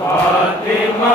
फातिमा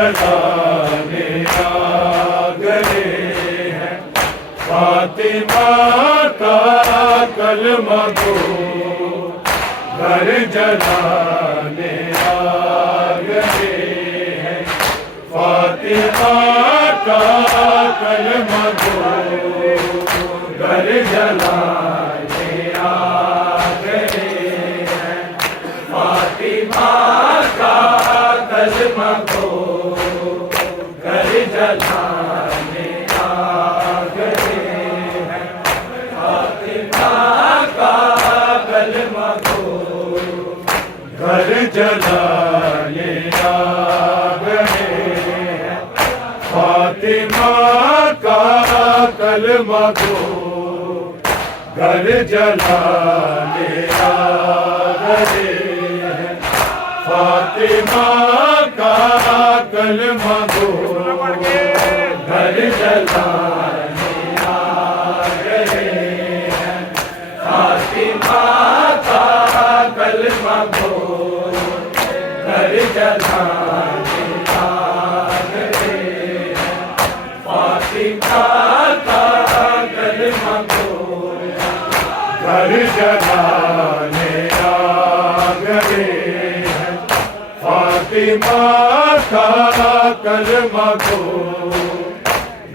जलाने आ गए हैं, फातिमा का कलमा को घर जलाने आ गए हैं, फातिमा का कलमा को घर जलाने आ गए हैं, फातिमा का कलमा को घर जलाने आ गए हैं, फातिमा का कलमा को घर जलाने आ गए हैं, फातिमा का कलमा को घर जलाने आ गए हैं, फातिमा का कलमा को घर जलाने आ गए हैं, फातिमा का कलमा को घर जलाने आ गए हैं, फातिमा का कलमा को घर जलाने आ गए हैं, फातिमा का कलमा को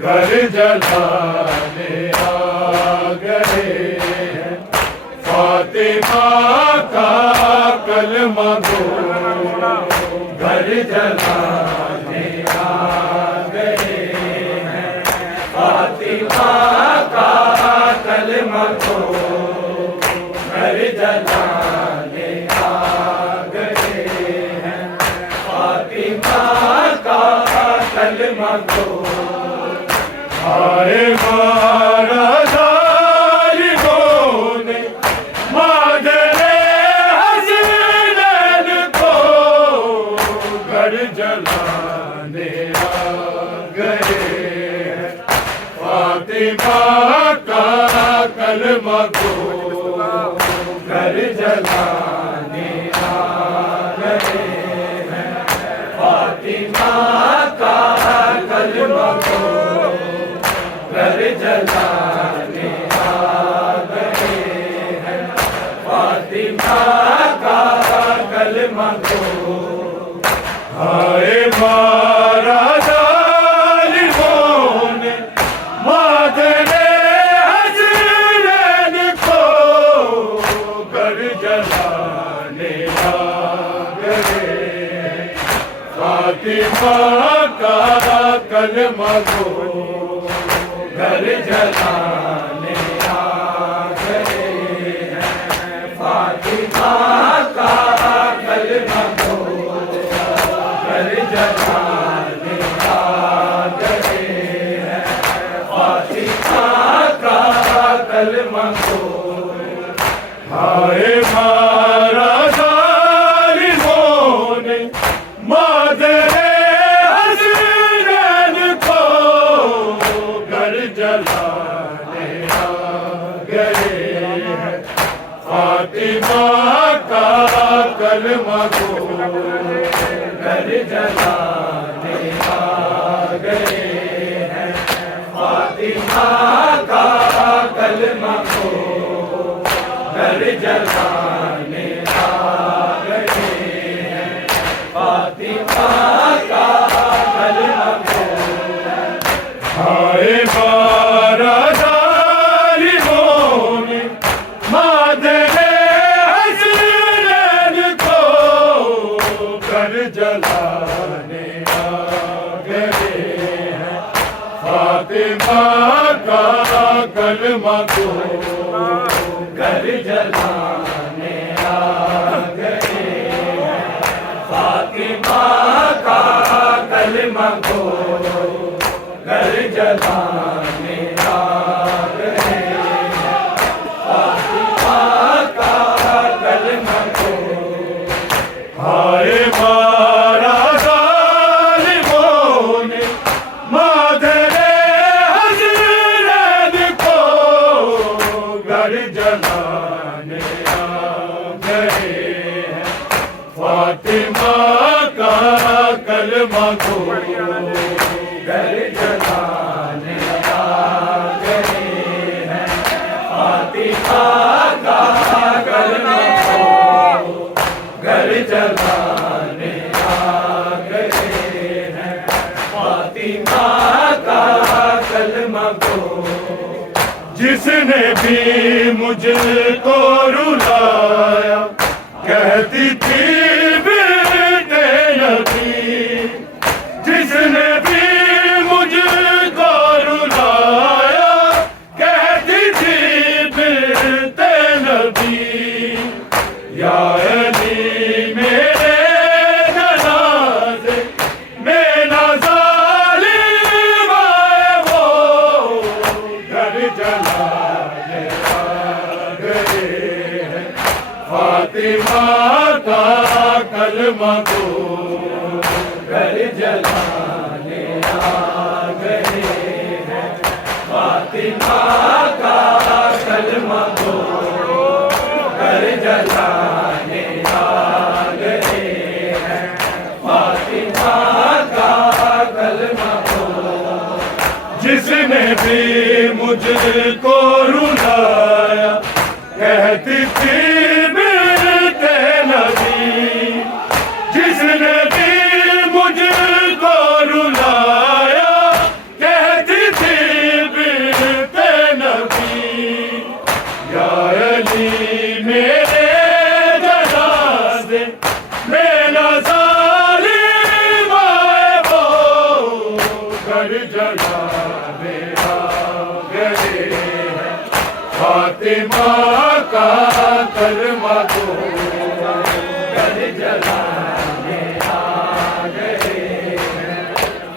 घर जलाने आ गए हैं, फातिमा का कलमा को घर जलाने आ गए हैं, फातिमा का कलमा को घर जलाने आ गए हैं, फातिमा का कलमा को आए मारा जालिमों ने मादरे हसीनैन को घर जलाने आ गए हैं, फातिमा का कलमा को घर जलाने आ गए हैं, फातिमा का कलमा को घर जलाने आ गए हैं, फातिमा का कलमा को हाय मारा जालिमों ने मादरे हसीनैन को घर जलाने आ गए हैं, फातिमा का कलमा को घर जलाने आ गए हैं, फातिमा का कलमा को घर जलाने आ गए हैं, फातिमा का कलमा को हाय मारा जालिमों ने मादरे हसीनैन को घर जलाने आ गए हैं, फातिमा का कलमा को घर जलाने आ गए हैं, फातिमा का कलमा को घर जलाने आ गए हैं, फातिमा का कलमा को हाय मारा जालिमों ने मादरे हसीनैन को घर जलाने आ गए हैं, फातिमा का कलमा को घर जलाने आ गए हैं, फातिमा का कलमा को घर जलाने आ गए हैं, फातिमा का कलमा को हाय मारा जालिमों ने मादरे हसीनैन को घर जलाने आ गए हैं, फातिमा का कलमा को का कलमा को घर जलाने आ गए हैं। फातिमा का कलमा को जिसने भी मुझको रुलाया, कहती थी बेटे नबी। जिसने भी मुझको रुलाया, कहती थी बेटे नबी। या अली मेरे जनाज़े में ना ज़ालिम आए, वो घर जलाने आ गए हैं। फातिमा का कलमा को घर जलाने आ गए हैं। फातिमा का कलमा को घर जलाने आ गए हैं। फातिमा का कलमा को जिसने भी मुझको रुलाया, कहती थी बेटे नबी। जिसने भी मुझको रुलाया, कहती थी बेटे नबी। या अली मेरे जनाज़े में ना ज़ालिम आए, वो घर जलाने आ गए हैं। फातिमा का कलमा को घर जलाने आ गए हैं।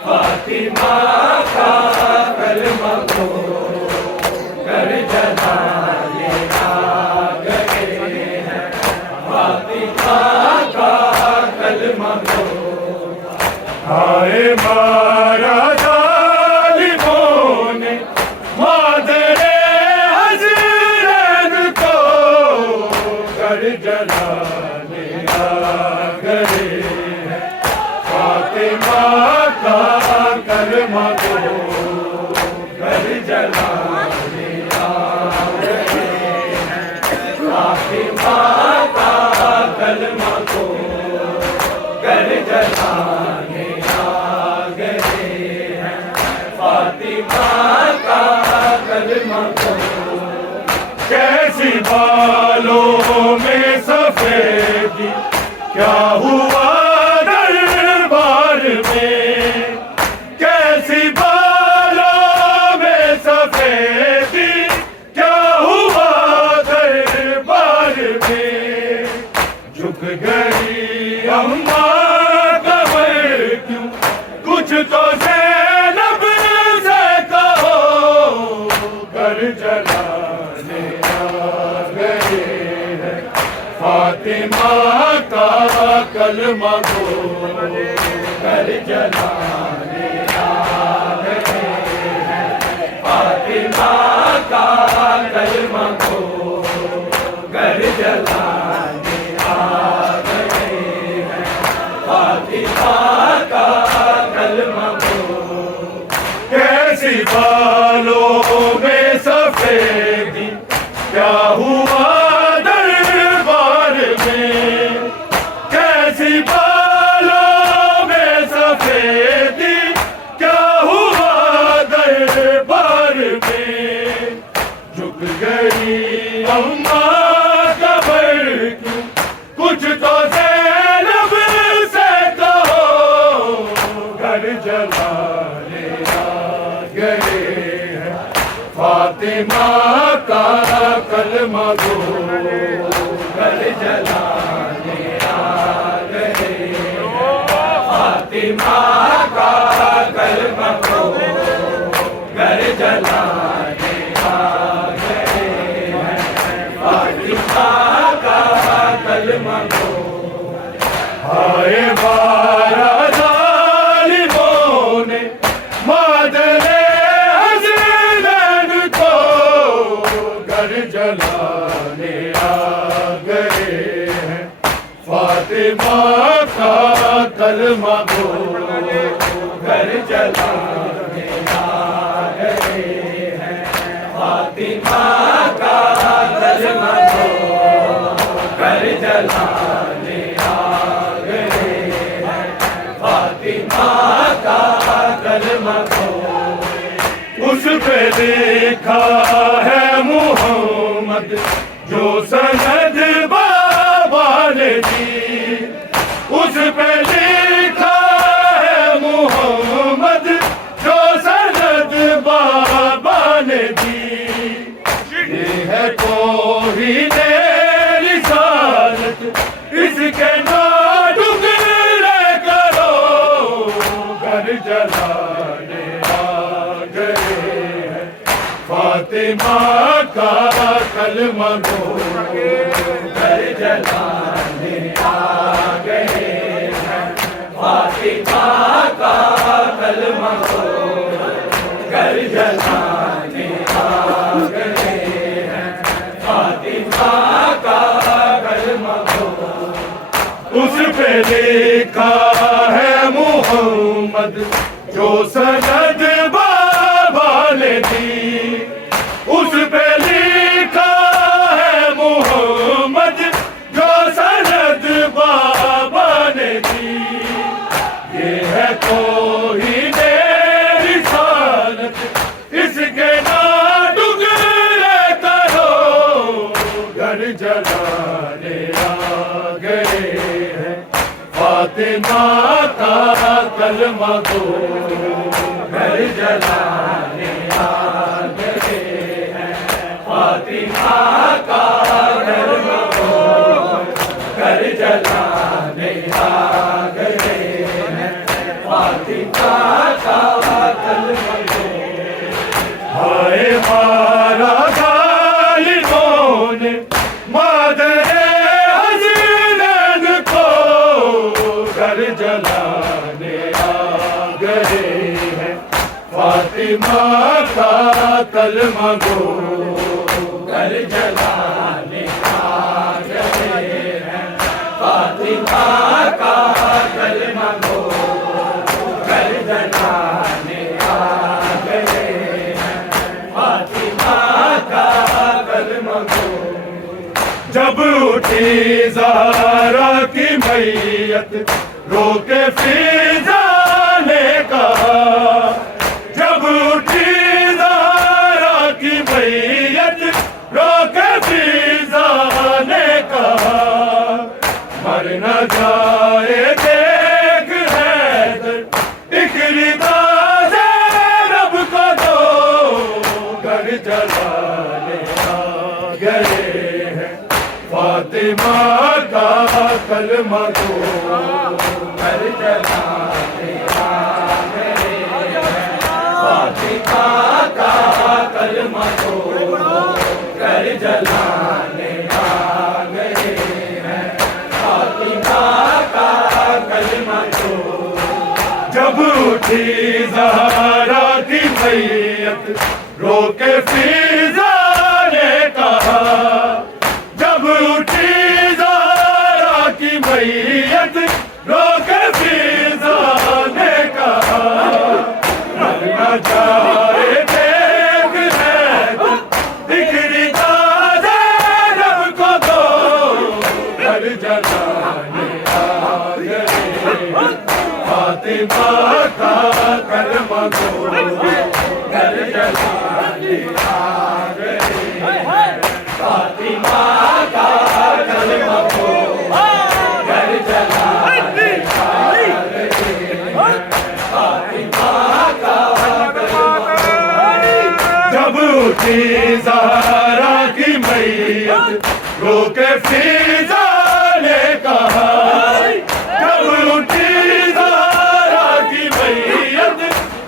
फातिमा का कलमा को घर जलाने आ गए हैं। फातिमा का कलमा को हाय मारा जालिमों ने मादरे हज़रत को घर जलाने आ गए हैं। फातिमा का कलमा को घर जलाने आ गए हैं। फातिमा का कलमा को घर जलाने आ गए हैं। फातिमा का कलमा को कैसी बालों में सफेदी, क्या हुआ दरबार में। कैसी बालों में सफेदी, क्या हुआ दरबार में। झुक गई अम्मा कमर क्यों, कुछ तो ज़ैनब से कहो। घर जलाने आ गए हैं। फातिमा का कलमा को घर जलाने आ गए हैं। फातिमा का कलमा को घर जलाने आ गए हैं। फातिमा का कलमा को कैसी बालों में सफेदी, क्या हुआ दरबार में। कैसी बालों में सफेदी, क्या हुआ दरबार में। झुक गई अम्मा कमर क्यों, कुछ तो ज़ैनब से कहो। घर जलाने आ गए हैं। फातिमा का कलमा को घर जलाने आ गए हैं। फातिमा का कलमा को घर जलाने आ गए हैं। फातिमा का कलमा को हाय मारा जालिमों ने मादरे हज़रत को घर जलाने आ गए हैं। फातिमा का कलमा को घर जलाने आ गए हैं। फातिमा का जलाने आ गए हैं, फातिमा का कलमा को। उस पे लिखा है मोहम्मद जो सनद बाबा ने दी, उस पे लिखा है मोहम्मद जो सनद बाबा ने दी। ये है तौहीद-ए रिसालत, इसके ना टुकड़े करो, घर जलाने आ गए हैं, फातिमा का कलमा को। घर जलाने आ गए हैं, फातिमा का कलमा को। घर जलाने आ गए हैं, फातिमा का कलमा को। उस पे लिखा है मोहम्मद जो सनद बाबा ने दी, उस पे लिखा है मोहम्मद जो सनद बाबा ने दी। ये है तौहीद-ए रिसालत, इसके ना टुकड़े करो, घर जलाने आ गए हैं, फातिमा का कलमा को। घर जलाने आ गए हैं, फातिमा का कलमा को। घर जलाने आ गए हैं, फातिमा का कलमा को। हाय मारा जालिमों ने मादरे हसीनन को, घर जलाने आ गए हैं, फातिमा का कलमा को। घर जलाने आ गए हैं, फातिमा का कलमा को। घर जलाने आ गए हैं, फातिमा का कलमा को। जब उठी ज़हरा की मैयत, रोके फिज़ा ने कहा। जब उठी ज़हरा की मैयत, रोके फिज़ा ने कहा। मर न जाए देख हैदर, इकरिदा ज़ैनब को दो, घर जलाने आ गए हैं, फातिमा का कलमा को। घर जलाने आ गए हैं, फातिमा का कलमा को। घर जलाने आ गए हैं, फातिमा का कलमा को। जब उठी ज़हरा की मैयत, रोके फिज़ा ने कहा। जब उठी ज़हरा की मैयत, रोके फिज़ा ने कहा। मर न जाए देख हैदर, इकरिदा ज़ैनब को दो, घर जलाने आ गए हैं, फातिमा का कलमा को। घर जलाने आ गए हैं, फातिमा का कलमा को। घर जलाने आ गए हैं, फातिमा का कलमा को। जब उठी ज़हरा की मैयत, रोके फिज़ा ने कहा। जब उठी ज़हरा की मैयत,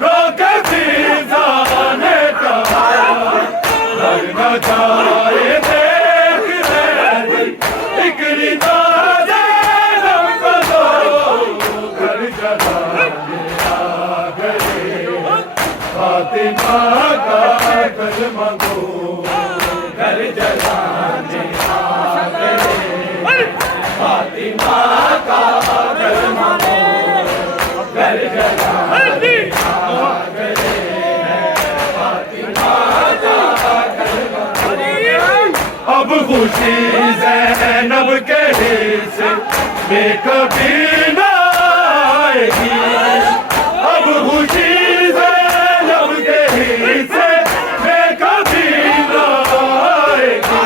रोके फिज़ा ने कहा। मर न जाए देख हैदर, इकरिदा ज़ैनब को दो, घर जलाने आ गए हैं, फातिमा का कलमा को। घर जलाने आ गए खुशी ज़ैनब के हिस्से में कभी न आएगी, अब खुशी ज़ैनब के हिस्से में कभी न आएगी।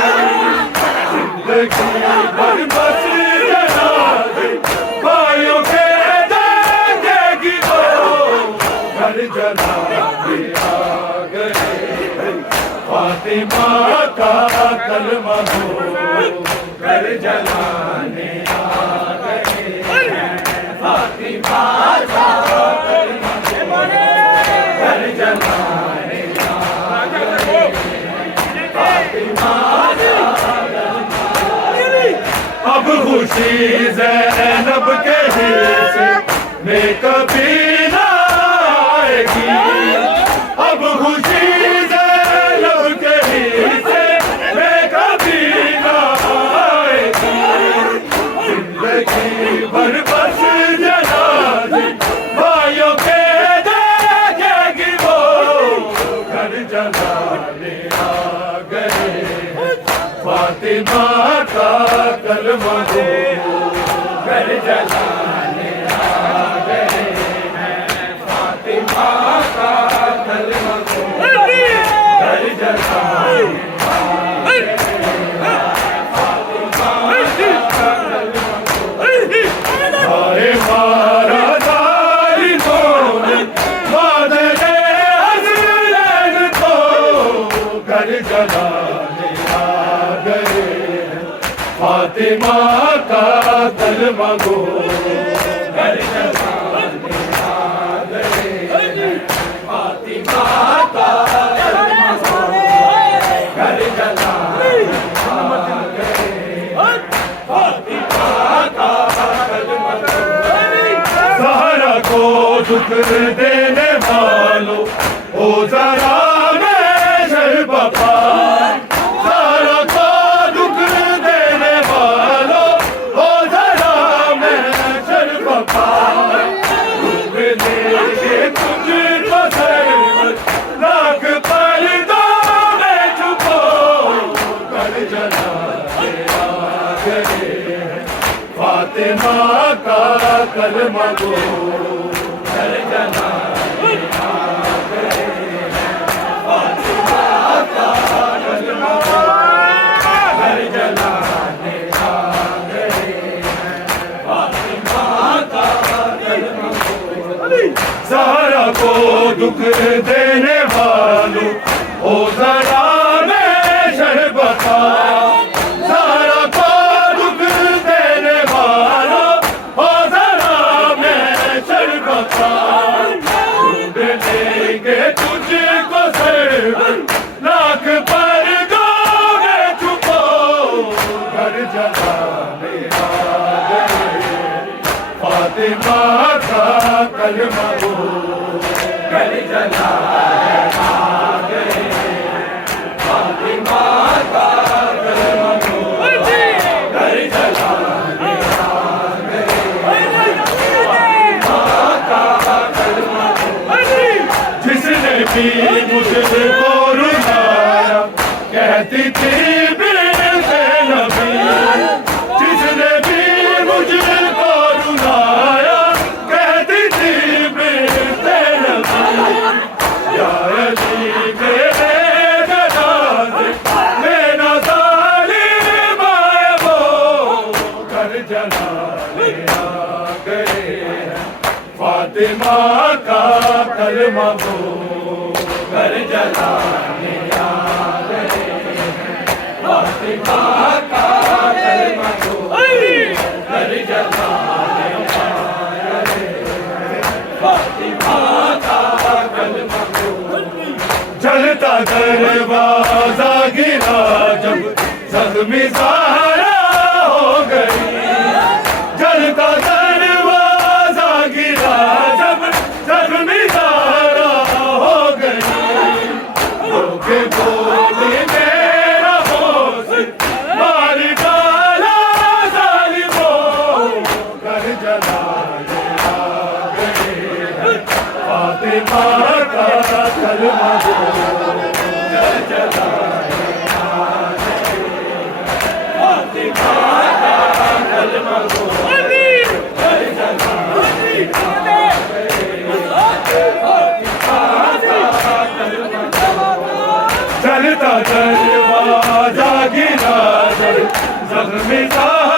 जिंदगी भर बस जनाज़े भाइयों के देखेगी वो, घर जलाने आ गए फातिमा का कलमा हो, घर जलाने आ गए फातिमा का कलमा हो, घर जलाने आ गए फातिमा का कलमा। अब खुशी ज़ैनब के हिस्से में कभी न आएगी, अब खुशी भर बस जनाज़े भाइयों के देखेगी वो, घर जलाने आ गए फातिमा का कलमा हो, घर जलाने आ गए फातिमा का कलमा हो, घर जलाने जलाने आ गए फातिमा का कलमा गो, घर जलाने आ गए फातिमा का कलमा गो, घर जलाने आ गए फातिमा का कलमा गो। ज़हरा को दुख देने वालों ओ जरा ज़हरा को दुख देने वालों हो ज़रा महशर बपा, दुख देके तुझको सरवर लाख पर्दों में छुपो, घर जलाने आ गए फातिमा का कलमा गो, घर जलाने आ गए फातिमा का कलमा गो, घर जलाने आ गए फातिमा का कलमा गो। ज़हरा को दुख देने वालों ओ ज़रा महशर बता, ज़हरा को दुख देने वालों ओ ज़रा महशर बता, ढूंढ लेंगे तुझको सरवर लाख पर्दों में छुपो, घर जलाने आ गए फातिमा का कलमा हो, घर जलाने आ गए फातिमा का कलमा हो, घर जलाने आ गए फातिमा का कलमा हो। जिसने भी मुझको रुलाया कहती थी बिनते नबी, जिसने भी मुझको रुलाया कहती थी बिनते नबी, या अली मेरे जनाज़े में न ज़ालिम आए वो, घर जलाने आ गए फातिमा का कलमा हो, घर जलाने आ गए फातिमा का कलमा हो, घर जलाने आ गए फातिमा का कलमा हो। जलता दरवाज़ा गिरा जब ज़ख्मी ज़हरा हो गई, जलता दरवाज़ा गिरा जब ज़ख्मी ज़हरा हो गई, लोग बोले मेरा होश मार डाला ज़ालिमों, घर जलाने आ गए फातिमा का कलमा हो, घर जलाने आ गए चलता दरवाजा गिरा जख्मी सा